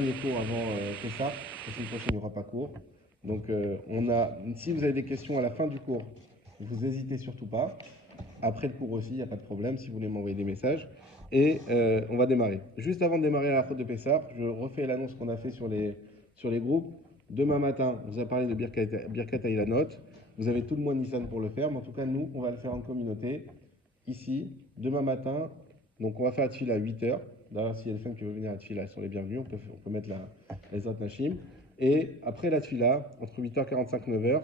Les cours avant Pessah. La semaine prochaine, il n'y aura pas cours. Donc, si vous avez des questions à la fin du cours, vous n'hésitez surtout pas. Après le cours aussi, il n'y a pas de problème si vous voulez m'envoyer des messages. Et on va démarrer. Juste avant de démarrer la faute de Pessah, je refais l'annonce qu'on a fait sur les groupes. Demain matin, on vous a parlé de Birkat Aylanot. Vous avez tout le mois de Nissan pour le faire, mais en tout cas, nous, on va le faire en communauté. Ici, demain matin, donc on va faire la tfila à 8h. D'ailleurs, s'il y a des femmes qui veulent venir à la tfila, elles sont les bienvenues. On peut mettre les autres Nashim. Et après la tfila, entre 8h45 et 9h,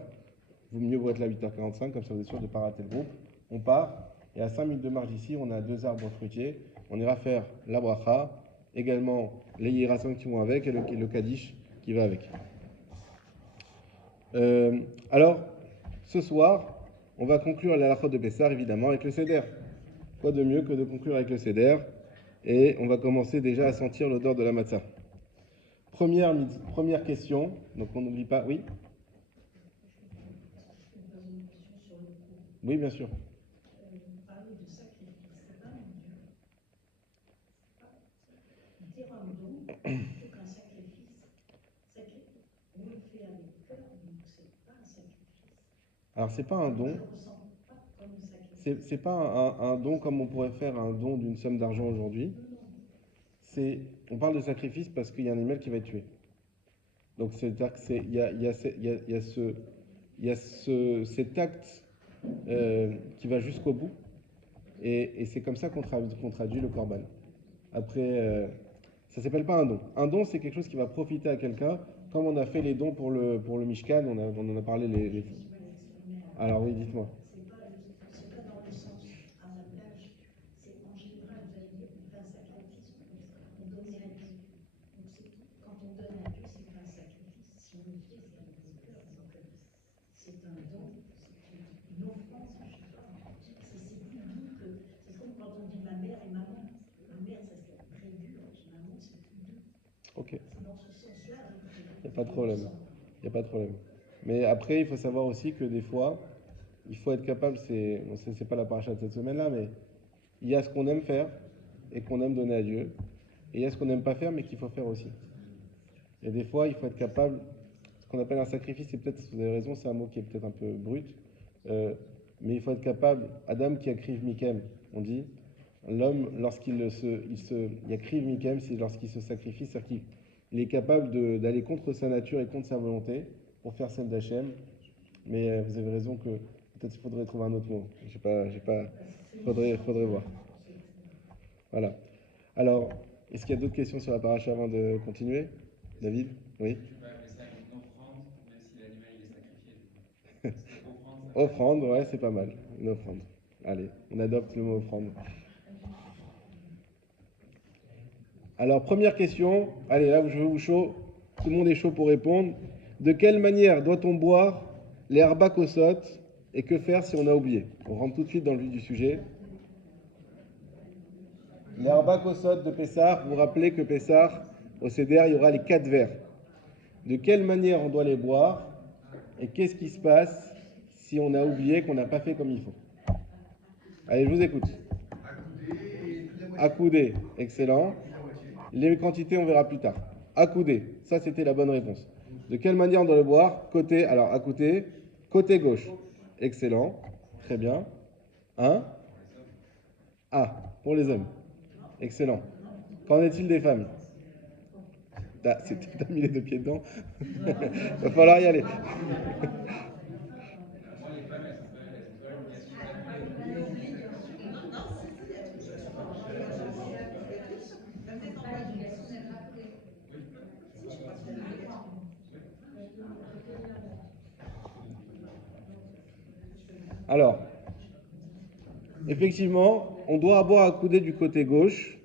vaut mieux vous être là à 8h45, comme ça vous êtes sûr de ne pas rater le groupe. On part, et à 5 minutes de marche d'ici, on a 2 arbres fruitiers. On ira faire la bracha, également les yirassons qui vont avec, et le kaddish qui va avec. Alors, ce soir, on va conclure la halachot de Pessah, évidemment, avec le seder. Quoi de mieux que de conclure avec le seder? Et on va commencer déjà à sentir l'odeur de la matzah. Première question, donc on n'oublie pas, oui? Oui, bien sûr. Vous parlez de sacrifice, c'est pas mon Dieu. Dire un don plutôt qu'un sacrifice. On le fait avec cœur, donc c'est pas un sacrifice. Alors, c'est pas un don. Je ne ressens pas comme un sacrifice. C'est pas un don comme on pourrait faire un don d'une somme d'argent aujourd'hui. On parle de sacrifice parce qu'il y a un animal qui va être tué. Donc, c'est-à-dire qu'il y a cet acte qui va jusqu'au bout. Et c'est comme ça qu'on traduit le korban. Après, ça s'appelle pas un don. Un don, c'est quelque chose qui va profiter à quelqu'un. Comme on a fait les dons pour le Mishkan, on en a parlé les... Alors oui, dites-moi. C'est pas dans le sens à la plage. C'est en général, vous allez dire, on fait un sacrifice, on donne à Dieu. Donc c'est tout. Quand on donne à Dieu, c'est pas un sacrifice. Si on le fait, c'est avec le cœur. Donc c'est un don, c'est une offrande. C'est plus doux que. C'est comme quand on dit ma mère et maman. Ma mère, ça c'est très dur. Maman, c'est plus doux. Ok. C'est dans ce sens-là. Il n'y a pas de problème. Il n'y a pas de problème. Mais après, il faut savoir aussi que des fois, il faut être capable, c'est pas la paracha de cette semaine-là, mais il y a ce qu'on aime faire et qu'on aime donner à Dieu. Et il y a ce qu'on n'aime pas faire, mais qu'il faut faire aussi. Et des fois, il faut être capable, ce qu'on appelle un sacrifice, c'est peut-être, vous avez raison, c'est un mot qui est peut-être un peu brut, mais il faut être capable, Adam qui a crié Mikem, on dit, l'homme, lorsqu'il il a crié Mikem, c'est lorsqu'il se sacrifie, c'est-à-dire qu'il est capable d'aller contre sa nature et contre sa volonté pour faire celle d'Hachem. Mais vous avez raison que peut-être il faudrait trouver un autre mot. Faudrait voir. Voilà. Alors, est-ce qu'il y a d'autres questions sur la paracha avant de continuer? David? Oui. Tu peux appeler ça une offrande, même si l'animal il est sacrifié. Offrande, ouais, c'est pas mal. Une offrande. Allez, on adopte le mot offrande. Alors, première question. Allez, là, je vous chaud. Tout le monde est chaud pour répondre. De quelle manière doit-on boire les arba kosot et que faire si on a oublié? On rentre tout de suite dans le vif du sujet. Les arba kosot de Pessah, vous vous rappelez que Pessah, au Seder, il y aura les 4 verres. De quelle manière on doit les boire et qu'est-ce qui se passe si on a oublié qu'on n'a pas fait comme il faut? Allez, je vous écoute. Accoudé, excellent. Les quantités, on verra plus tard. Accoudé, ça c'était la bonne réponse. De quelle manière on doit le boire? Alors accoudé, côté gauche. Excellent, très bien. Pour les hommes. Excellent. Qu'en est-il des femmes? T'as mis les 2 pieds dedans. Va falloir y aller. Alors, effectivement, on doit boire accoudé du côté gauche.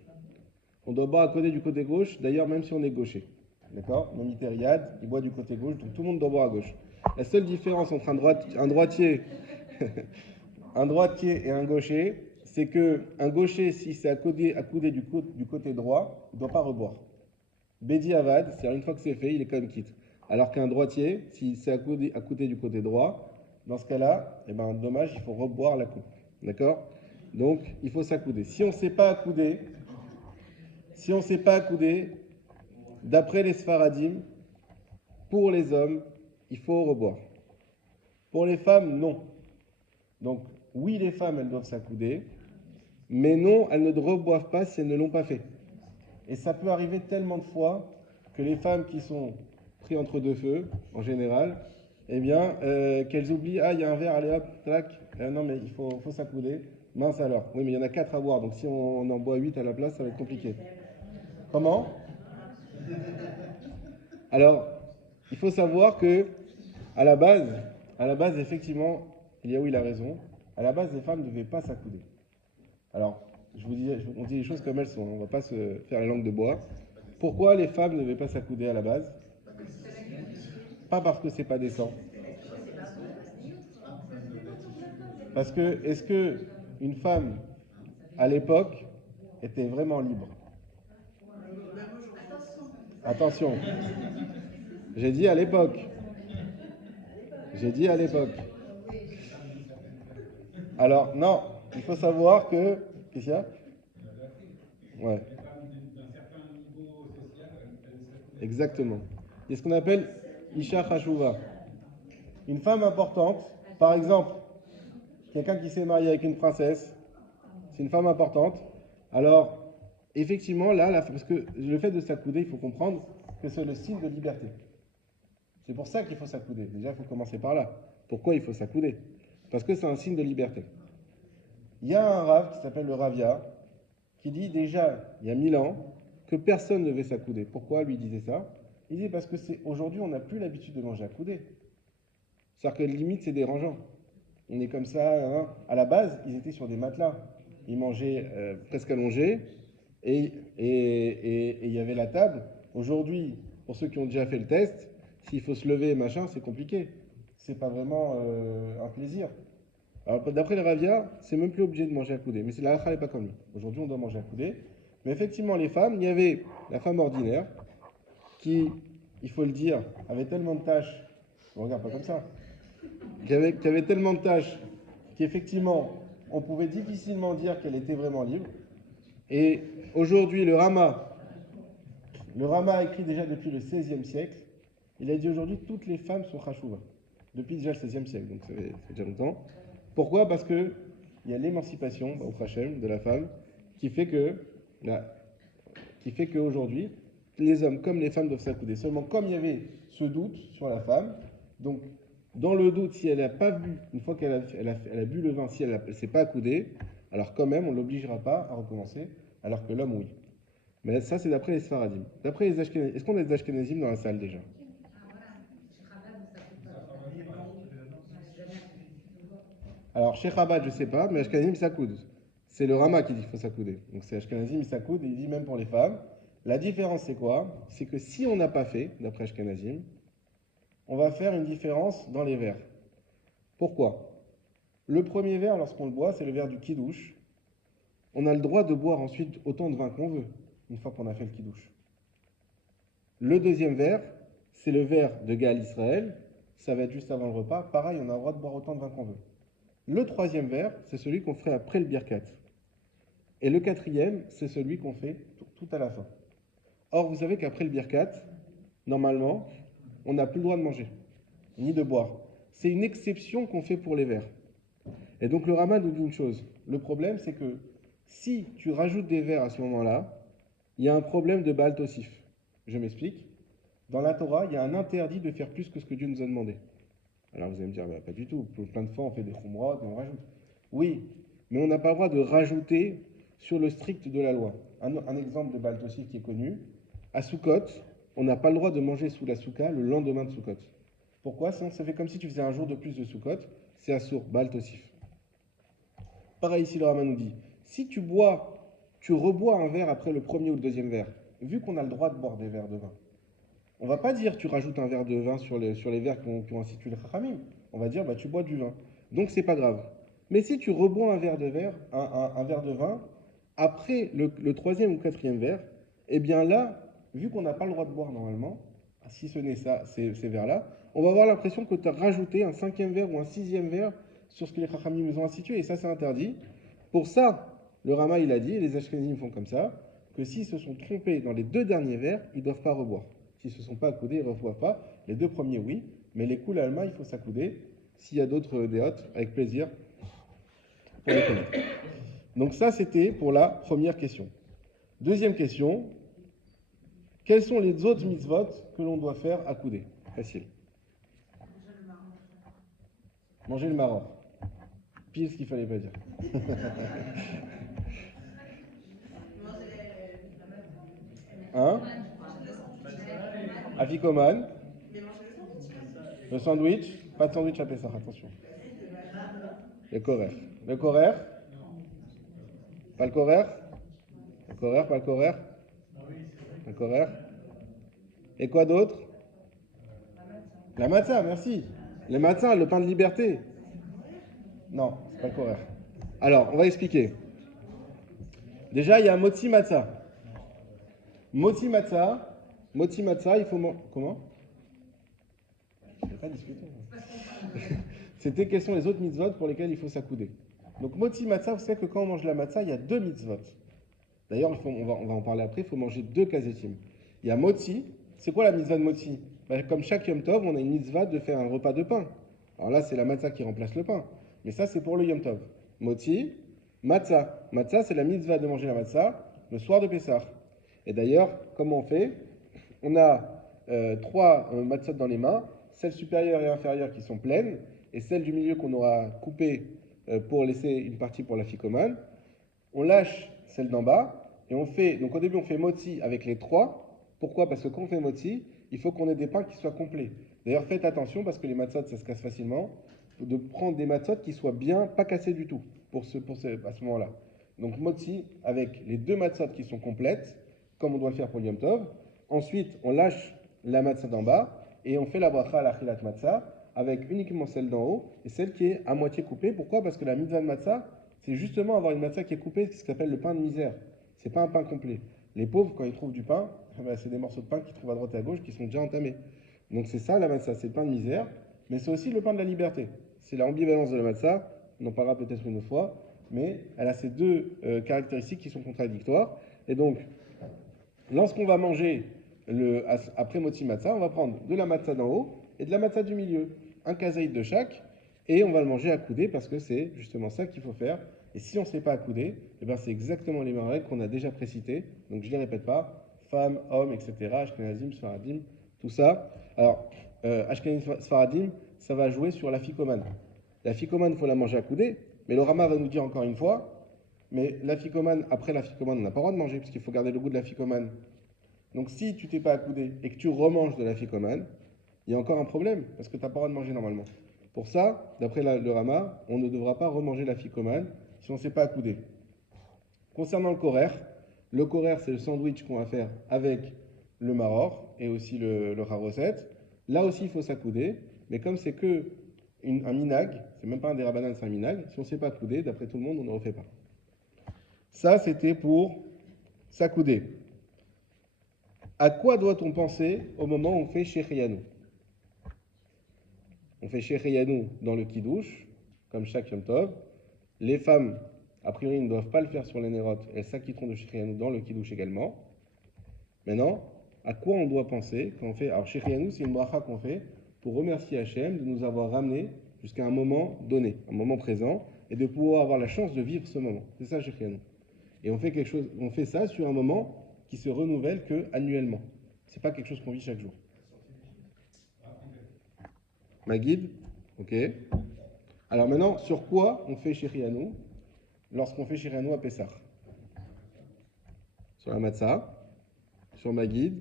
On doit boire accoudé du côté gauche, d'ailleurs, même si on est gaucher. D'accord? Mon Riyad, il boit du côté gauche, donc tout le monde doit boire à gauche. La seule différence entre un droitier, un droitier et un gaucher, c'est qu'un gaucher, si c'est accoudé du côté droit, il ne doit pas reboire. Bedi Avad, c'est-à-dire une fois que c'est fait, il est quand même quitte. Alors qu'un droitier, si c'est accoudé du côté droit, dans ce cas-là, dommage, il faut reboire la coupe. D'accord? Donc, il faut s'accouder. Si on ne sait pas accouder, D'après les Sfaradim, pour les hommes, il faut reboire. Pour les femmes, non. Donc, oui, les femmes, elles doivent s'accouder, mais non, elles ne reboivent pas si elles ne l'ont pas fait. Et ça peut arriver tellement de fois que les femmes qui sont prises entre deux feux, en général, eh bien, qu'elles oublient, ah, il y a un verre, allez hop, tac, non, mais il faut s'accouder. Mince alors. Oui, mais il y en a 4 à boire, donc si on en boit 8 à la place, ça va être compliqué. Comment? Alors, il faut savoir que, à la base, effectivement, Eliaou, il a raison. À la base, les femmes ne devaient pas s'accouder. Alors, on dit les choses comme elles sont, on ne va pas se faire la langue de bois. Pourquoi les femmes ne devaient pas s'accouder à la base? Pas parce que c'est pas décent. Parce que, est-ce que une femme, à l'époque, était vraiment libre? Attention, j'ai dit à l'époque. J'ai dit à l'époque. Alors, non, il faut savoir que. Qu'est-ce qu'il y a? Ouais. Exactement. Il y a ce qu'on appelle Isha Khashuva. Une femme importante, par exemple, quelqu'un qui s'est marié avec une princesse, c'est une femme importante. Alors, effectivement, là, parce que le fait de s'accouder, il faut comprendre que c'est le signe de liberté. C'est pour ça qu'il faut s'accouder. Déjà, il faut commencer par là. Pourquoi il faut s'accouder? Parce que c'est un signe de liberté. Il y a un Rav qui s'appelle le Ravia, qui dit déjà, il y a 1000 ans, que personne ne devait s'accouder. Pourquoi lui disait ça? Il dit parce que aujourd'hui, on n'a plus l'habitude de manger accoudé. C'est-à-dire que limite, c'est dérangeant. On est comme ça. Hein. À la base, ils étaient sur des matelas. Ils mangeaient presque allongés et il y avait la table. Aujourd'hui, pour ceux qui ont déjà fait le test, s'il faut se lever, machin, c'est compliqué. C'est pas vraiment un plaisir. Alors, d'après le Ravia, c'est même plus obligé de manger accoudé. Mais la halakha n'est pas comme lui. Aujourd'hui, on doit manger accoudé. Mais effectivement, les femmes, il y avait la femme ordinaire qui, il faut le dire, avait tellement de tâches. On regarde pas comme ça. Qui avait tellement de tâches qu'effectivement, on pouvait difficilement dire qu'elle était vraiment libre. Et aujourd'hui, le Rama a écrit déjà depuis le XVIe siècle. Il a dit aujourd'hui, toutes les femmes sont chashouva. Depuis déjà le XVIe siècle, donc ça fait déjà longtemps. Pourquoi? Parce qu'il y a l'émancipation, au Hachem, de la femme, qui fait qu'aujourd'hui, les hommes comme les femmes doivent s'accouder. Seulement, comme il y avait ce doute sur la femme, donc dans le doute, si elle n'a pas bu, une fois qu'elle a bu le vin, si elle ne s'est pas accoudée, alors quand même, on ne l'obligera pas à recommencer, alors que l'homme, oui. Mais ça, c'est d'après les Sfaradim. D'après les Ashkenazim, est-ce qu'on a des Ashkenazim dans la salle déjà? Alors, chez Chabad, je ne sais pas, mais Ashkenazim, s'accoudent. C'est le Rama qui dit qu'il faut s'accouder. Donc, c'est Ashkenazim, il s'accoude et il dit même pour les femmes. La différence, c'est quoi? C'est que si on n'a pas fait, d'après Ashkenazim, on va faire une différence dans les verres. Pourquoi? Le premier verre, lorsqu'on le boit, c'est le verre du Kiddush. On a le droit de boire ensuite autant de vin qu'on veut, une fois qu'on a fait le Kiddush. Le deuxième verre, c'est le verre de Gaal Israël. Ça va être juste avant le repas. Pareil, on a le droit de boire autant de vin qu'on veut. Le troisième verre, c'est celui qu'on ferait après le birkat. Et le quatrième, c'est celui qu'on fait tout à la fin. Or, vous savez qu'après le birkat, normalement, on n'a plus le droit de manger, ni de boire. C'est une exception qu'on fait pour les verres. Et donc le Rama nous dit une chose. Le problème, c'est que si tu rajoutes des verres à ce moment-là, il y a un problème de Baal Tosif. Je m'explique. Dans la Torah, il y a un interdit de faire plus que ce que Dieu nous a demandé. Alors vous allez me dire, bah, pas du tout. Plein de fois, on fait des khumrot et on rajoute. Oui, mais on n'a pas le droit de rajouter sur le strict de la loi. Un exemple de Baal Tosif qui est connu. À Sukkot, on n'a pas le droit de manger sous la souka le lendemain de Sukkot. Pourquoi? Sinon, ça fait comme si tu faisais un jour de plus de Sukkot. C'est Assour, Baal Tosif. Pareil ici, le Rama nous dit, si tu rebois un verre après le premier ou le deuxième verre, vu qu'on a le droit de boire des verres de vin, on va pas dire tu rajoutes un verre de vin sur les verres qui ont institué les Chachamim. On va dire bah, tu bois du vin. Donc c'est pas grave. Mais si tu rebois un verre de vin après le troisième ou quatrième verre, eh bien là, vu qu'on n'a pas le droit de boire normalement, si ce n'est ça, ces verres-là, on va avoir l'impression que tu as rajouté un cinquième verre ou un sixième verre sur ce que les Chachamim nous ont institué, et ça c'est interdit. Pour ça, le Rama il a dit, et les Ashkenazim font comme ça, que s'ils se sont trompés dans les 2 derniers verres, ils ne doivent pas reboire. S'ils ne se sont pas accoudés, ils ne reboivent pas. Les 2 premiers, oui, mais les coups l'alma, il faut s'accouder. S'il y a d'autres déotes, avec plaisir, pour les connaître. Donc ça, c'était pour la première question. Deuxième question, quels sont les autres mitzvot que l'on doit faire accoudés? Facile. Manger le maror. Pile ce qu'il fallait pas dire. Hein? Afikoman. Le sandwich. Pas de sandwich à Pessah, attention. Le korer. Le korer. Pas le korer. Le korer, pas le korer. Le korer. Et quoi d'autre? La matzah, merci. Le matzah, le pain de liberté. Non, c'est pas le korer. Alors, on va expliquer. Déjà, il y a motzi matzah. Motzi matzah, il faut... Comment? Je n'ai pas discuté. C'était quels sont les autres mitzvot pour lesquels il faut s'accouder. Donc, motzi matzah, vous savez que quand on mange la matzah, il y a 2 mitzvot. D'ailleurs, on va en parler après, il faut manger 2 kazetim. Il y a motzi. C'est quoi la mitzvah de motzi? Comme chaque Yom Tov, on a une mitzvah de faire un repas de pain. Alors là, c'est la matzah qui remplace le pain. Mais ça, c'est pour le Yom Tov. Motzi, matzah. Matzah, c'est la mitzvah de manger la matzah le soir de Pessah. Et d'ailleurs, comment on fait? On a 3 matzot dans les mains, celles supérieures et inférieures qui sont pleines, et celles du milieu qu'on aura coupées pour laisser une partie pour la ficomane. On lâche celle d'en bas, et on fait, donc au début on fait motzi avec les 3. Pourquoi? Parce que quand on fait motzi, il faut qu'on ait des pains qui soient complets. D'ailleurs, faites attention, parce que les matzot, ça se casse facilement, de prendre des matzot qui soient bien, pas cassés du tout, à ce moment-là. Donc motzi avec les 2 matzot qui sont complètes, comme on doit le faire pour le Yom Tov. Ensuite, on lâche la matzah d'en bas, et on fait la bracha à la chilat matzah, avec uniquement celle d'en haut, et celle qui est à moitié coupée. Pourquoi? Parce que la mitzvah de matzah, c'est justement avoir une matzah qui est coupée, ce qui s'appelle le pain de misère. C'est pas un pain complet. Les pauvres, quand ils trouvent du pain, c'est des morceaux de pain qu'ils trouvent à droite et à gauche qui sont déjà entamés. Donc c'est ça la matzah, c'est le pain de misère, mais c'est aussi le pain de la liberté. C'est la ambivalence de la matzah, on en parlera peut-être une autre fois, mais elle a ces 2 caractéristiques qui sont contradictoires. Et donc, lorsqu'on va manger après motzi matzah, on va prendre de la matzah d'en haut et de la matzah du milieu, un kazaïd de chaque, et on va le manger accoudé parce que c'est justement ça qu'il faut faire. Et si on ne sait pas accouder, eh ben c'est exactement les mêmes règles qu'on a déjà précitées. Donc je ne les répète pas. Femmes, hommes, etc. Ashkenazim, Sfaradim, tout ça. Alors, Ashkenazim, Sfaradim, ça va jouer sur la ficomane. La ficomane, il faut la manger accoudée. Mais le Rama va nous dire encore une fois, mais la ficomane, après la ficomane, on n'a pas le droit de manger parce qu'il faut garder le goût de la ficomane. Donc si tu t'es pas accoudé et que tu remanges de la ficomane, il y a encore un problème parce que tu n'as pas le droit de manger normalement. Pour ça, d'après le Rama, on ne devra pas remanger la ficomane si on ne s'est pas accoudé. Concernant le korer, c'est le sandwich qu'on va faire avec le maror et aussi le haroset. Là aussi, il faut s'accouder, mais comme c'est que un minag, c'est même pas un dérabanan, c'est un minag, si on ne s'est pas accoudé, d'après tout le monde, on ne le refait pas. Ça, c'était pour s'accouder. À quoi doit-on penser au moment où on fait Shechianu? On fait Shechianu dans le Kiddush, comme chaque Yom Tov. Les femmes, a priori, ne doivent pas le faire sur les nérotes, elles s'acquitteront de Shechianu dans le Kiddush également. Maintenant, à quoi on doit penser quand on fait... Alors, Shechianu, c'est une bracha qu'on fait pour remercier Hachem de nous avoir ramenés jusqu'à un moment donné, un moment présent, et de pouvoir avoir la chance de vivre ce moment. C'est ça, Shechianu. Et on fait ça sur un moment qui se renouvelle que annuellement. C'est pas quelque chose qu'on vit chaque jour. Ma guide? Ok. Alors maintenant, sur quoi on fait Shechianu lorsqu'on fait Shechianu à Pessah? Sur la matzah, sur ma guide,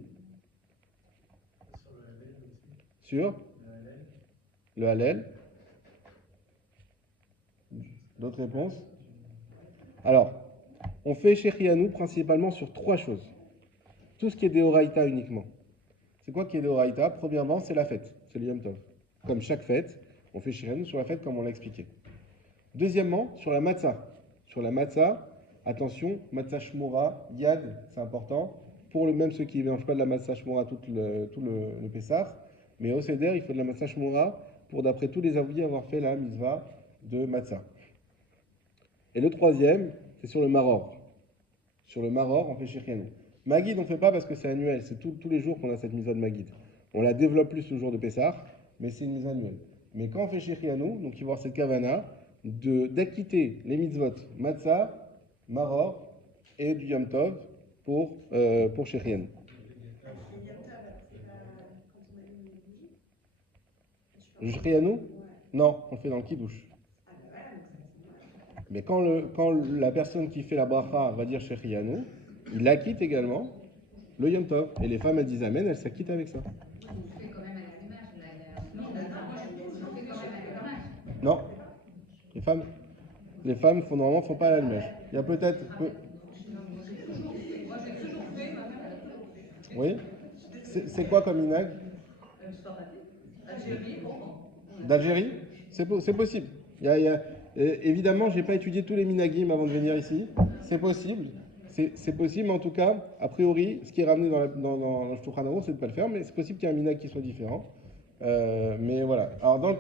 sur le Hallel. D'autres réponses? Alors, on fait Shechianu principalement sur 3 choses. Tout ce qui est Deoraita uniquement. C'est quoi qui est Deoraita? Premièrement, c'est la fête, c'est le Yom Tov. Comme chaque fête, on fait Shechianu sur la fête comme on l'a expliqué. Deuxièmement, sur la matzah. Sur la matzah, attention, matzah shmura, yad, c'est important. Pour même ceux qui ne mangent pas de la matzah shmura tout le Pessah, mais au Seder, il faut de la matzah shmura pour, d'après tous les avouis, avoir fait la mitzvah de matzah. Et le troisième, c'est sur le maror. Sur le Maror, on fait Shechrianou. Maguid, on ne fait pas parce que c'est annuel. C'est tous les jours qu'on a cette mitzvah de Maguid. On la développe plus le jour de Pessah, mais c'est une mitzvah annuelle. Mais quand on fait Shechrianou, donc il va y avoir cette kavana d'acquitter les mitzvot Matzah, Maror et du Yom Tov pour Shechrianou. Shechrianou? Non, on le fait dans le Kiddush. Mais quand la personne qui fait la bracha va dire Shechrianou, il acquitte également le Yom Tov. Et les femmes, elles disent Amen, elles s'acquittent avec ça. On fait quand même à l'allumage. Non, les femmes normalement font pas à l'allumage. Il y a peut-être. Oui. C'est quoi comme minag? D'Algérie? C'est possible. Évidemment, je n'ai pas étudié tous les minagim avant de venir ici. C'est possible. C'est possible, mais en tout cas, a priori, ce qui est ramené dans le Shulchan Aruch, c'est de ne pas le faire, mais c'est possible qu'il y ait un minag qui soit différent. Mais voilà. Alors, dans le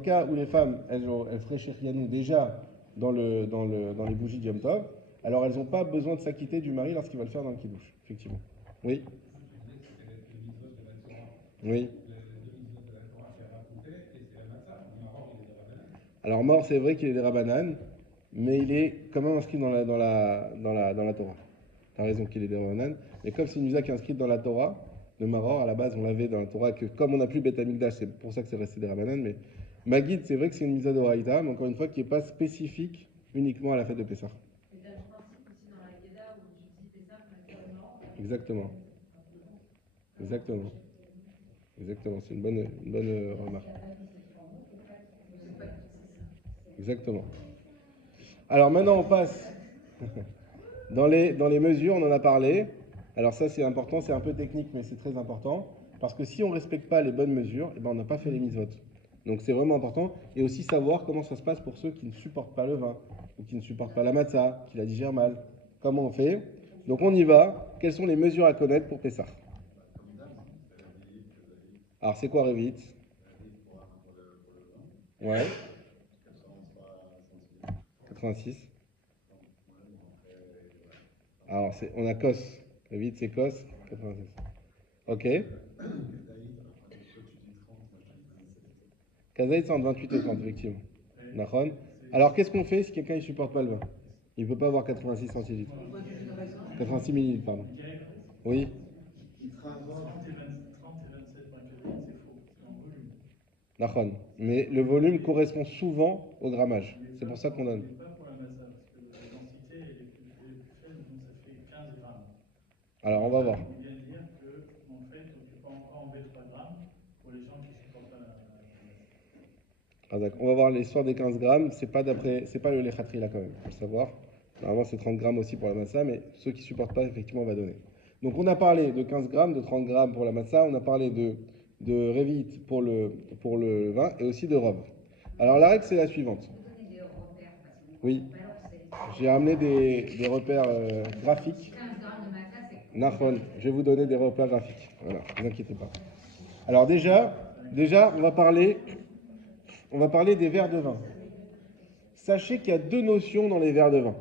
cas où les femmes, elles feraient Shechrianou déjà dans les bougies de Yom Tov, alors elles n'ont pas besoin de s'acquitter du mari lorsqu'il va le faire dans le Kiddush, effectivement. Oui. Oui. Alors, mort, c'est vrai qu'il est des Rabbanan, mais il est quand même inscrit dans la Torah. Tu as raison qu'il est des Rabbanan, mais comme c'est une mitzvah qui est inscrite dans la Torah, le Maror, à la base, on l'avait dans la Torah, que comme on n'a plus Beth Amikdash, c'est pour ça que c'est resté des Rabbanan, mais Maguid, c'est vrai que c'est une mitzvah d'Oraïta, mais encore une fois, qui n'est pas spécifique uniquement à la fête de Pessah. Et tu as le principe aussi dans la Guéda où tu dis Pessah, naturellement. Exactement. C'est une bonne remarque. Exactement. Alors maintenant, on passe dans les mesures, on en a parlé. Alors ça, c'est important, c'est un peu technique, mais c'est très important. Parce que si on ne respecte pas les bonnes mesures, eh ben, on n'a pas fait les mitzvot. Donc c'est vraiment important. Et aussi savoir comment ça se passe pour ceux qui ne supportent pas le vin, ou qui ne supportent pas la matzah, qui la digèrent mal. Comment on fait? Donc on y va. Quelles sont les mesures à connaître pour Pessah? Alors c'est quoi Revit? Ouais. 86. Alors on a Kos. Revit c'est Kos. 86. Ok. Kazaït c'est entre 28 et 30 effectivement. Nahon. Alors qu'est-ce qu'on fait si quelqu'un ne supporte pas le vin? Il ne peut pas avoir 86 centilitres. 86 millilitres, pardon. Oui. 30 et 27 dans le Kevin, c'est faux, c'est en volume. Nahon. Mais le volume correspond souvent au grammage. C'est pour ça qu'on donne. Mais pas pour la massa, parce que la densité est plus faible, donc ça fait 15 grammes. Alors on va voir. Il vient de dire que, en fait, on ne peut pas encore enlever 3 grammes pour les gens qui ne supportent pas la massa. Ah, d'accord. On va voir l'histoire des 15 grammes. C'est pas le lechatri là quand même, il faut le savoir. Normalement c'est 30 grammes aussi pour la massa, mais ceux qui ne supportent pas, effectivement, on va donner. Donc on a parlé de 15 grammes, de 30 grammes pour la massa, on a parlé de Revit pour le vin et aussi de Rov. Alors la règle c'est la suivante. Oui, j'ai ramené des repères graphiques. 15 grammes de matzah, c'est Nahon, je vais vous donner des repères graphiques. Voilà, ne vous inquiétez pas. Alors déjà on va parler des verres de vin. Sachez qu'il y a deux notions dans les verres de vin.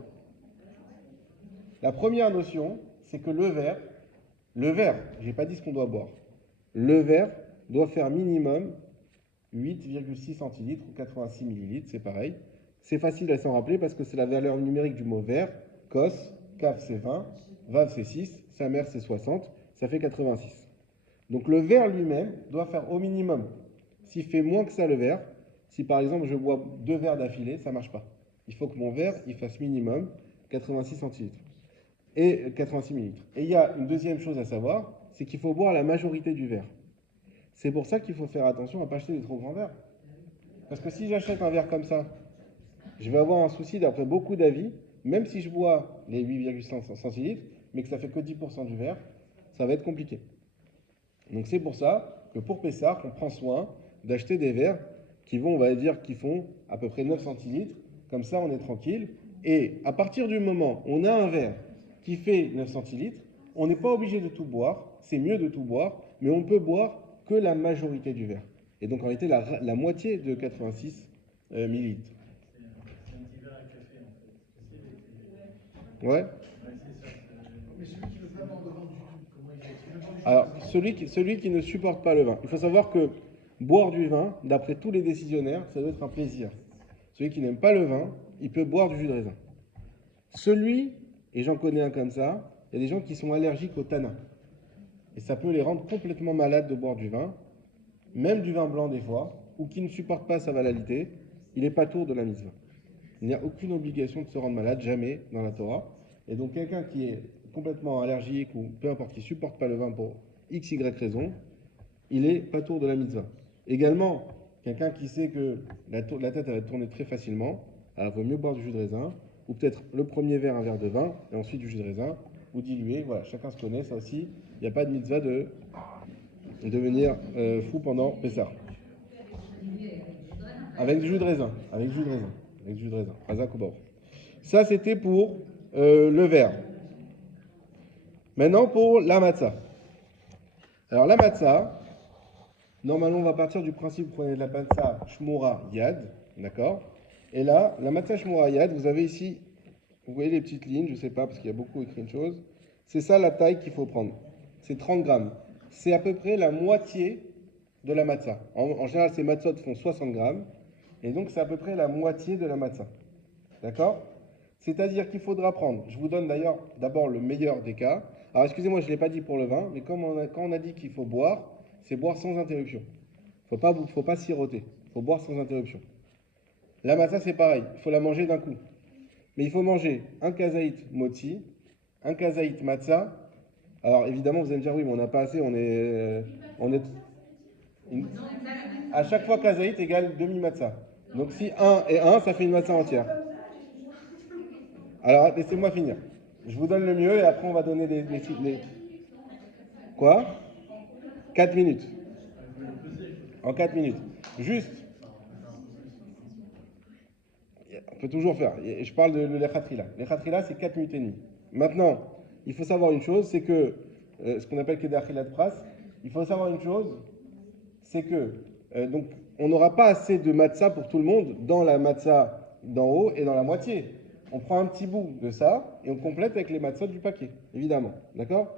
La première notion, c'est que le verre, je n'ai pas dit ce qu'on doit boire. Le verre doit faire minimum 8,6 centilitres ou 86 millilitres, c'est pareil. C'est facile à s'en rappeler parce que c'est la valeur numérique du mot verre. Kos, Kaf c'est 20, Vav c'est 6, Samer c'est 60, ça fait 86. Donc le verre lui-même doit faire au minimum. S'il fait moins que ça le verre, si par exemple je bois 2 verres d'affilée, ça ne marche pas. Il faut que mon verre il fasse minimum 86 centilitres et 86 millilitres. Et il y a une deuxième chose à savoir, c'est qu'il faut boire la majorité du verre. C'est pour ça qu'il faut faire attention à ne pas acheter des trop grands verres. Parce que si j'achète un verre comme ça, je vais avoir un souci d'après beaucoup d'avis, même si je bois les 8,5 centilitres, mais que ça fait que 10% du verre, ça va être compliqué. Donc c'est pour ça que pour Pessah, on prend soin d'acheter des verres qui vont, on va dire, qui font à peu près 9 centilitres. Comme ça, on est tranquille. Et à partir du moment où on a un verre qui fait 9 centilitres, on n'est pas obligé de tout boire. C'est mieux de tout boire, mais on peut boire que la majorité du verre. Et donc en réalité, la moitié de 86 millilitres. C'est un petit verre à café, en fait. Ouais. C'est Mais celui qui ne veut pas boire de vin du tout, comment il fait? Alors, celui qui ne supporte pas le vin, il faut savoir que boire du vin, d'après tous les décisionnaires, ça doit être un plaisir. Celui qui n'aime pas le vin, il peut boire du jus de raisin. Celui, et j'en connais un comme ça, il y a des gens qui sont allergiques au tanin. Et ça peut les rendre complètement malades de boire du vin, même du vin blanc des fois, ou qui ne supportent pas sa validité, il n'est pas tour de la mitzvah. Il n'y a aucune obligation de se rendre malade, jamais, dans la Torah. Et donc quelqu'un qui est complètement allergique, ou peu importe, qui ne supporte pas le vin pour x, y raison, il n'est pas tour de la mitzvah. Également, quelqu'un qui sait que la tête va tourner très facilement, alors il vaut mieux boire du jus de raisin, ou peut-être le premier verre, un verre de vin, et ensuite du jus de raisin, ou dilué, voilà, chacun se connaît, ça aussi, il n'y a pas de mitzvah de devenir fou pendant Pessah. Avec du jus de raisin, avec du jus de raisin, avec du jus de raisin, Hazak ou Baruch. Ça c'était pour le verre. Maintenant pour la matzah. Alors la matzah, normalement on va partir du principe, vous prenez de la matzah shmura yad, d'accord? Et là, la matzah shmura yad, vous avez ici, vous voyez les petites lignes, je ne sais pas parce qu'il y a beaucoup écrit une chose, c'est ça la taille qu'il faut prendre, c'est 30 grammes. C'est à peu près la moitié de la matzah. En général, ces matzot font 60 grammes, et donc c'est à peu près la moitié de la matzah. D'accord? C'est-à-dire qu'il faudra prendre, je vous donne d'ailleurs d'abord le meilleur des cas. Alors excusez-moi, je ne l'ai pas dit pour le vin, mais quand on a dit qu'il faut boire, c'est boire sans interruption. Il ne faut pas siroter, il faut boire sans interruption. La matzah c'est pareil, il faut la manger d'un coup. Mais il faut manger un kazaït moti, un kazaït matzah. Alors évidemment, vous allez me dire, oui, mais on n'a pas assez, à chaque fois, kazaït égale demi-matzah. Donc si 1 et 1, ça fait une matzah entière. Alors laissez-moi finir. Je vous donne le mieux et après on va donner les... Quoi? 4 minutes. En 4 minutes. Juste. On peut toujours faire. Je parle de l'Echatrila. L'Echatrila, c'est 4 minutes et demie. Maintenant, il faut savoir une chose, c'est que, ce qu'on appelle Kedar Chilat Pras, il faut savoir une chose, c'est que, donc, on n'aura pas assez de matzah pour tout le monde dans la matzah d'en haut et dans la moitié. On prend un petit bout de ça et on complète avec les matzahs du paquet, évidemment. D'accord?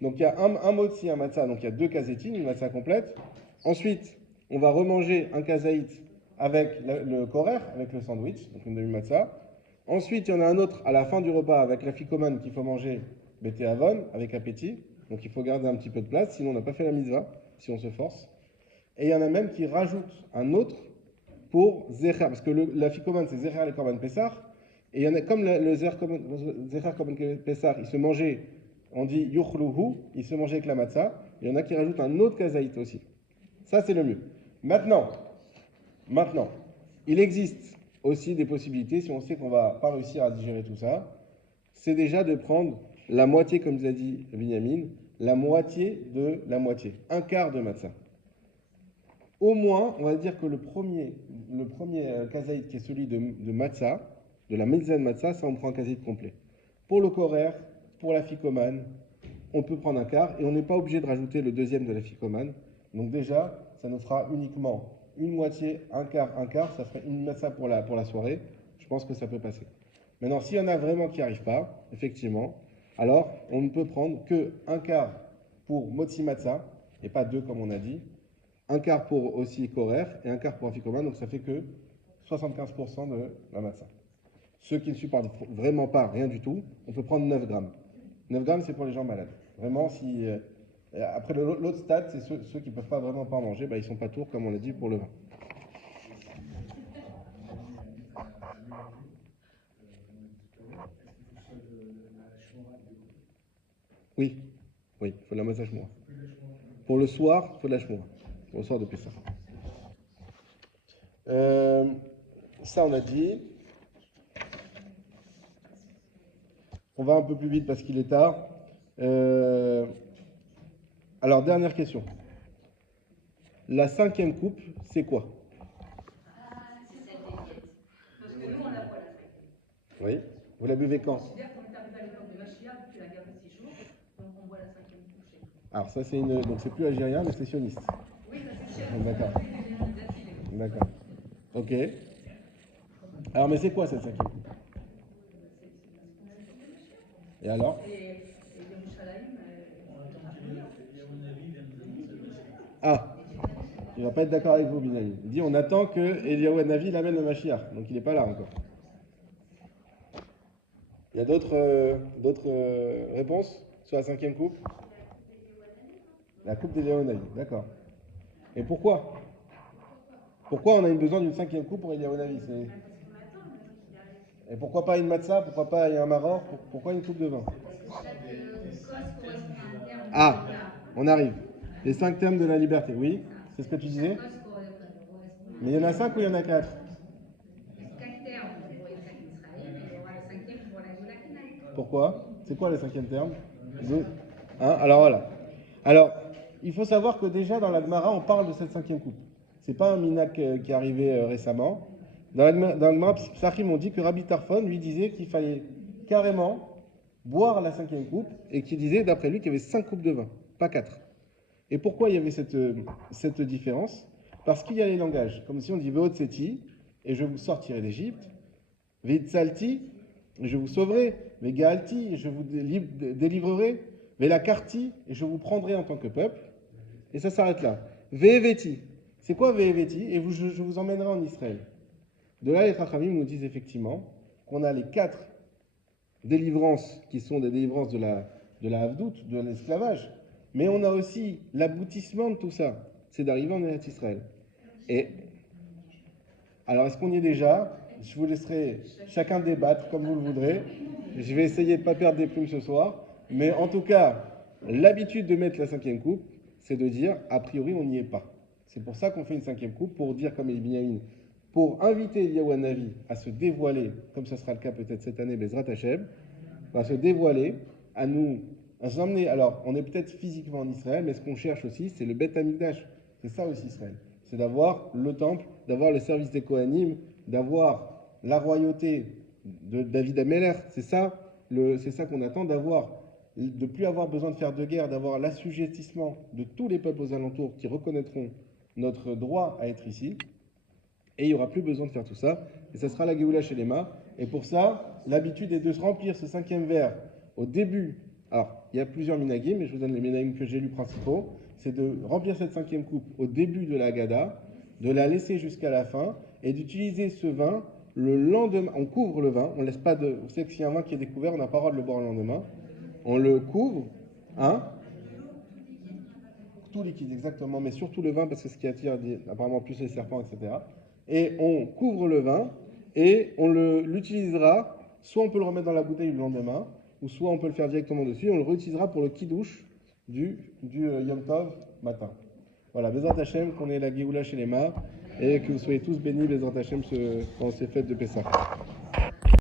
Donc il y a un motzi, un matzah, donc il y a 2 kazetines, une matzah complète. Ensuite, on va remanger un kazaït avec le korer, avec le sandwich, donc une demi-matzah. Ensuite, il y en a un autre à la fin du repas avec la ficomane qu'il faut manger bété avon, avec appétit. Donc il faut garder un petit peu de place, sinon on n'a pas fait la mitzvah, si on se force. Et il y en a même qui rajoutent un autre pour zecher, parce que la ficomane c'est zecher les korban pessar. Et il y en a, comme le zecher korban pessar, il se mangeait, on dit yuchluhu, il se mangeait avec la matzah. Il y en a qui rajoutent un autre kazaït aussi. Ça c'est le mieux. Maintenant, il existe aussi des possibilités, si on sait qu'on ne va pas réussir à digérer tout ça, c'est déjà de prendre la moitié, comme vous a dit Binyamin, la moitié de la moitié, un quart de matzah. Au moins, on va dire que le premier kazaït qui est celui de matzah, de la mezzah de matzah, ça on prend un kazaït complet. Pour le korer, pour la ficomane, on peut prendre un quart et on n'est pas obligé de rajouter le deuxième de la ficomane. Donc déjà, ça nous fera uniquement une moitié, un quart, ça ferait une matzah pour la soirée. Je pense que ça peut passer. Maintenant, s'il y en a vraiment qui n'y arrivent pas, effectivement, alors on ne peut prendre que un quart pour motzi matzah, et pas 2 comme on a dit, un quart pour aussi korer et un quart pour afikoman, donc ça fait que 75% de la matzah. Ceux qui ne supportent vraiment pas rien du tout, on peut prendre 9 grammes. 9 grammes, c'est pour les gens malades. Vraiment, si... après, l'autre stade, c'est ceux qui ne peuvent pas vraiment pas en manger, ils ne sont pas tours, comme on l'a dit, pour le vin. Oui, il faut la matzah shmura. Pour le soir, il faut de la shmura. Pour le soir de Pessah. Ça, on a dit. On va un peu plus vite parce qu'il est tard. Alors, dernière question. La 5e coupe, c'est quoi? C'est celle des diètes. Parce que nous, on la boit la 5e. Oui. Vous la buvez quand? On considère qu'on est arrivé à l'époque de Mashiach, depuis la guerre de 6 jours, donc on boit la 5e coupe chez nous. Alors, ça, donc c'est plus algérien, mais c'est sioniste. Oui, ça c'est sûr. D'accord. D'accord. Ok. Alors, mais c'est quoi cette 5e coupe? Et alors? Et Ah, il va pas être d'accord avec vous, Binali. Il dit on attend que Eliyahu Hanavi l'amène le Mashiach. Donc il n'est pas là encore. Il y a d'autres réponses sur la cinquième coupe? La coupe d'Eliyahu Hanavi, d'accord. Et pourquoi? Pourquoi on a besoin d'une cinquième coupe pour Eliyahu Hanavi? Et pourquoi pas une matzah? Pourquoi pas un maror? Pourquoi une coupe de vin? Ah, on arrive. Les 5 termes de la liberté, oui, c'est ce que tu disais. Mais il y en a 5 ou il y en a 4? Pourquoi? C'est quoi le 5e terme? Alors voilà. Alors, il faut savoir que déjà dans la Gemara, on parle de cette 5e coupe. C'est pas un minak qui est arrivé récemment. Dans la Gemara, Psachim, on dit que Rabbi Tarfon lui disait qu'il fallait carrément boire la 5e coupe et qu'il disait, d'après lui, qu'il y avait 5 coupes de vin, pas 4. Et pourquoi il y avait cette différence? Parce qu'il y a les langages. Comme si on dit Veotseti, et je vous sortirai d'Égypte. Veitzalti, et je vous sauverai. Vegalti, et je vous délivrerai. Velakarti, et je vous prendrai en tant que peuple. Et ça s'arrête là. Veheveti. C'est quoi Veheveti? Et je vous emmènerai en Israël. De là, les Chachamim nous disent effectivement qu'on a les 4 délivrances qui sont des délivrances de la Havdout, de l'esclavage. Mais on a aussi l'aboutissement de tout ça, c'est d'arriver en Eretz Israël. Et alors, est-ce qu'on y est déjà? Je vous laisserai chacun débattre comme vous le voudrez. Je vais essayer de ne pas perdre des plumes ce soir. Mais en tout cas, l'habitude de mettre la 5e coupe, c'est de dire, a priori, on n'y est pas. C'est pour ça qu'on fait une 5e coupe, pour dire, comme Elie Binyamin, pour inviter Eliyahu Hanavi à se dévoiler, comme ça sera le cas peut-être cette année, Bezrat Hashem, à se dévoiler, à s'emmener. Alors, on est peut-être physiquement en Israël, mais ce qu'on cherche aussi, c'est le Beth Amikdash. C'est ça aussi Israël. C'est d'avoir le temple, d'avoir le service des Kohanim, d'avoir la royauté de David Ameler. C'est ça qu'on attend, de plus avoir besoin de faire de guerre, d'avoir l'assujettissement de tous les peuples aux alentours qui reconnaîtront notre droit à être ici. Et il n'y aura plus besoin de faire tout ça. Et ça sera la Géoula chez les mains. Et pour ça, l'habitude est de se remplir ce 5e verre au début. Alors, il y a plusieurs minagim, mais je vous donne les minagim que j'ai lus principaux. C'est de remplir cette 5e coupe au début de la Haggadah, de la laisser jusqu'à la fin, et d'utiliser ce vin le lendemain. On couvre le vin, on laisse pas de. Vous savez que s'il y a un vin qui est découvert, on n'a pas le droit de le boire le lendemain. On le couvre, tout liquide, exactement, mais surtout le vin, parce que c'est ce qui attire apparemment plus les serpents, etc. Et on couvre le vin, et on l'utilisera, soit on peut le remettre dans la bouteille le lendemain, ou soit on peut le faire directement dessus, on le réutilisera pour le kidouche du Yom Tov matin. Voilà, Bezrat Hashem, qu'on ait la Géoula chez les mains, et que vous soyez tous bénis, Bezrat Hashem, pendant ces fêtes de Pessah.